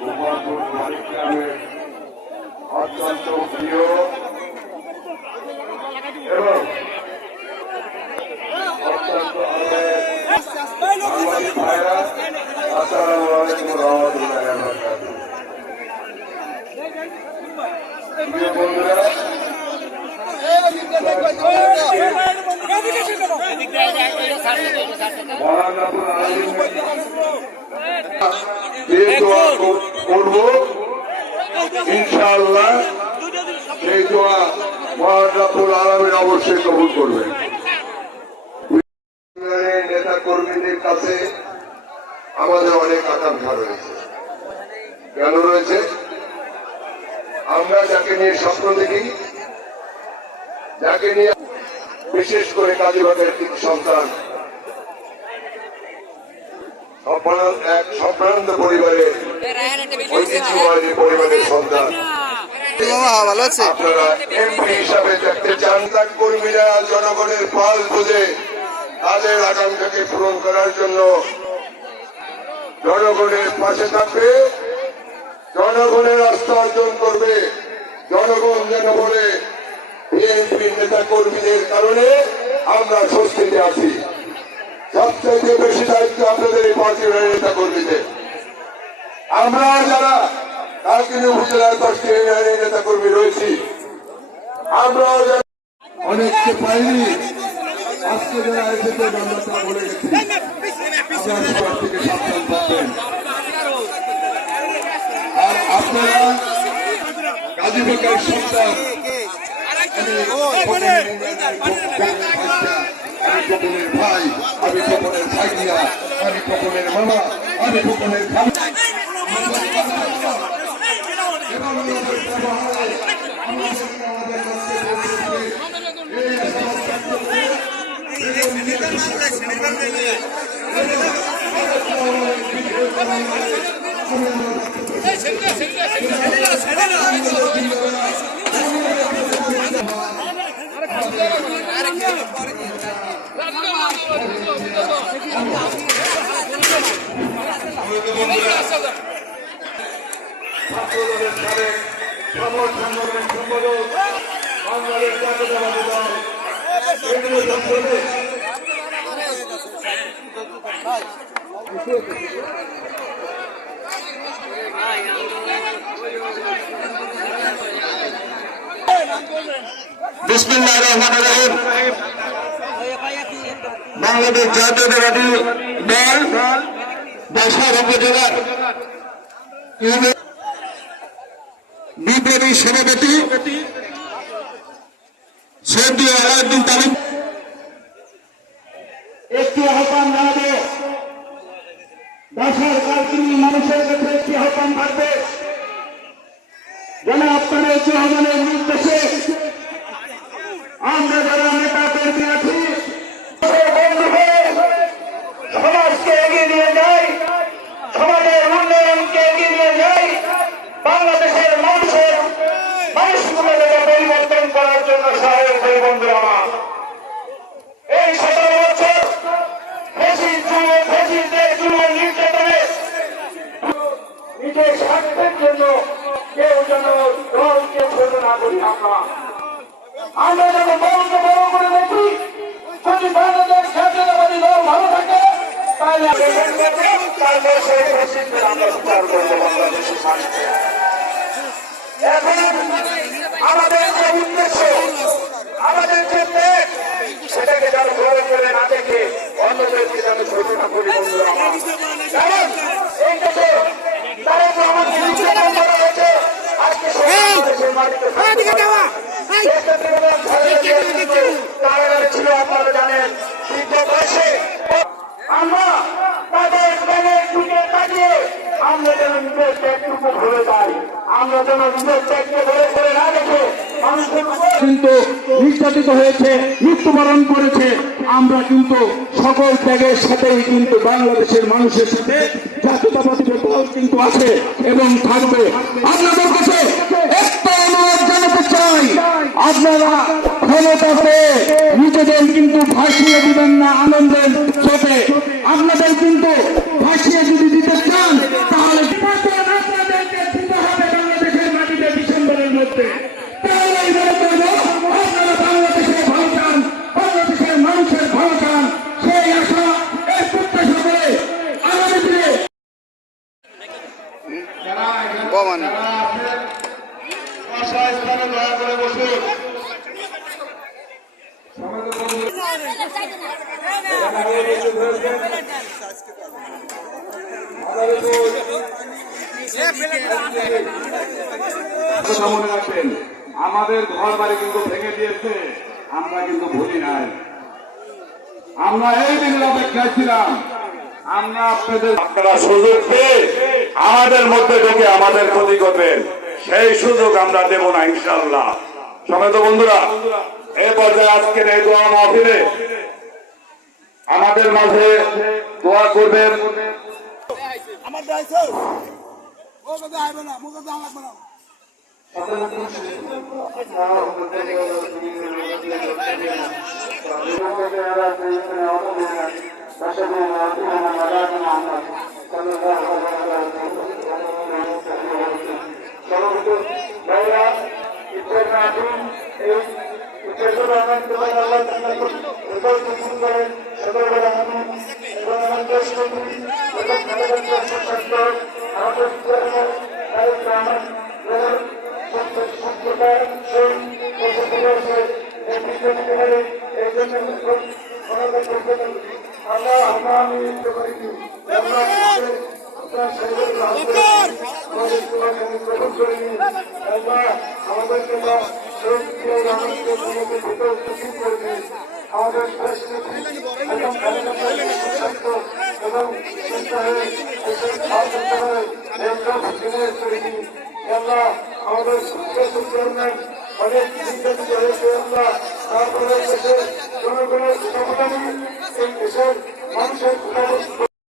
গোপালপুর মানিকগ্রামের অত্যন্ত প্রিয় এবং অত্যন্ত সাংবাদিক ভাইরা, আসসালামু আলাইকুম রহমতুল্লাহি ওয়া বারাকাতুহু। প্রিয় বন্ধুরা, করব ইনশাআল্লাহ, এই দোয়া মহান রব্বুল আলামিন অবশ্যই কবুল করবেন। নেতা কর্মীদের কাছে আমাদের অনেক আকাঙ্ক্ষা রয়েছে। কেন রয়েছে? আমরা যাকে নিয়ে স্বপ্ন দেখি, যাকে নিয়ে বিশেষ করে কাজীবাগের তিন সন্তান, এক সম্ভ্রান্ত পরিবারের ঐতিহ্যবাহী পরিবারের সন্তান, আপনারা এমপি হিসাবে দেখতে চান। তার কর্মীরা জনগণের পাল বুঝে তাদের আকাঙ্ক্ষাকে পূরণ করার জন্য জনগণের পাশে থাকবে, জনগণের আস্থা অর্জন করবে। জনগণ যেন বলে বিএনপির নেতা কর্মীদের কারণে আমরা স্বস্তিতে আছি। সবচেয়ে বেশি দায়িত্ব আপনাদের এই পার্টির নেতা কর্মীদের। আমরা যারা কালকিনি উপজেলার 10টি ইউনিয়নের নেতা কর্মী রয়েছি, আমরা অনেককে পাইনি। আজকে যারা এসেছে আমরা তা বলে গেছি, আপনারা সবার থেকে সাবধান থাকবেন। আর আপনারা কাজীবাগের সন্তান, আমি খোকনের ভাই, আমি খোকনের ভাইয়া, আমি খোকনের মামা, আমি খোকনের বিসমিল্লাহির রহমানির রহিম। বাংলাদেশ জাতীয়তাবাদী দল বাসার উপজেলার বিপ্লবী সভাপতি সৈয়দ আলাউদ্দিন তালিম একটি আহ্বান জানাবে। বাসার কালকিনি মানুষের কাছে একটি আহ্বান থাকবে, যেন আপনারা একটি আহ্বানের নির্দেশে আমরা যারা নেতা কর্মী আছি সমাজকে এগিয়ে নিয়ে যাই, সমাজের উন্নয়নকে এগিয়ে নিয়ে যাই, বাংলাদেশের মানুষগুলোকে পরিবর্তন করার জন্য সহায়ক হয়ে বন্ধু আমার। এই 17 বছর নির্যাতনে নিজের স্বার্থের জন্য কেউ যেন দলকে ছোট না করি। আমরা যেন দলকে বড় করে দেখি। যদি বাংলাদেশ জাতীয়তাবাদী দল ভালো থাকে তাহলে আমরা স্বীকার করবো বাংলাদেশের স্বার্থে। এখন আমাদের যে উদ্দেশ্য, আমাদের যে ত্যাগ, সেটাকে যেন বড় করে না দেখে অন্যদেরকে যেন ছোট না করি বন্ধুরা আমার। কারণ এই দেশে তারা তো আমাদের নির্যাতন করা হয়েছে। আজকে দেশের মাটিতে কারাগারে ছিল, আপনারা জানেন। বৃদ্ধ বয়সে আমরা তাদের প্রেমের দিকে তাকিয়ে আমরা যেন নিজের ত্যাগটুকু ভুলে যাই। আমরা যেন নিজের ত্যাগকে ভরে করে না দেখে মানুষের কিন্তু নির্যাতিত হয়েছে, মৃত্যুবরণ করেছে। আমরা কিন্তু সকল ত্যাগের সাথেই কিন্তু বাংলাদেশের মানুষের সাথে জাতীয়তাবাদী দল কিন্তু আছে এবং থাকবে। আপনাদের কাছে একটা অনুরোধ জানাতে চাই, আপনারা ক্ষমতাতে নিজেদের কিন্তু ভাসিয়ে দিবেন না আনন্দের চোখে। আপনাদের কিন্তু ভাসিয়ে যদি দিতে চান তাহলে বমানি স্থানে দয়া করে বসুন। কথা মনে রাখবেন, আমাদের ঘর বাড়ি কিন্তু ভেঙে দিয়েছে, আমরা কিন্তু ভুলি নাই। আমরা এই দিনের অপেক্ষায় ছিলাম। আমরা আপনারা সুযোগ পেয়ে আমাদের মধ্যে ঢুকে আমাদের ক্ষতি করবেন, সেই সুযোগ আমরা দেব না ইনশাআল্লাহ। সম্মানিত বন্ধুরা, এই পর্যায়ে আজকের এই দোয়া মাহফিলে আমাদের মাঝে দোয়া করবেন আমাদের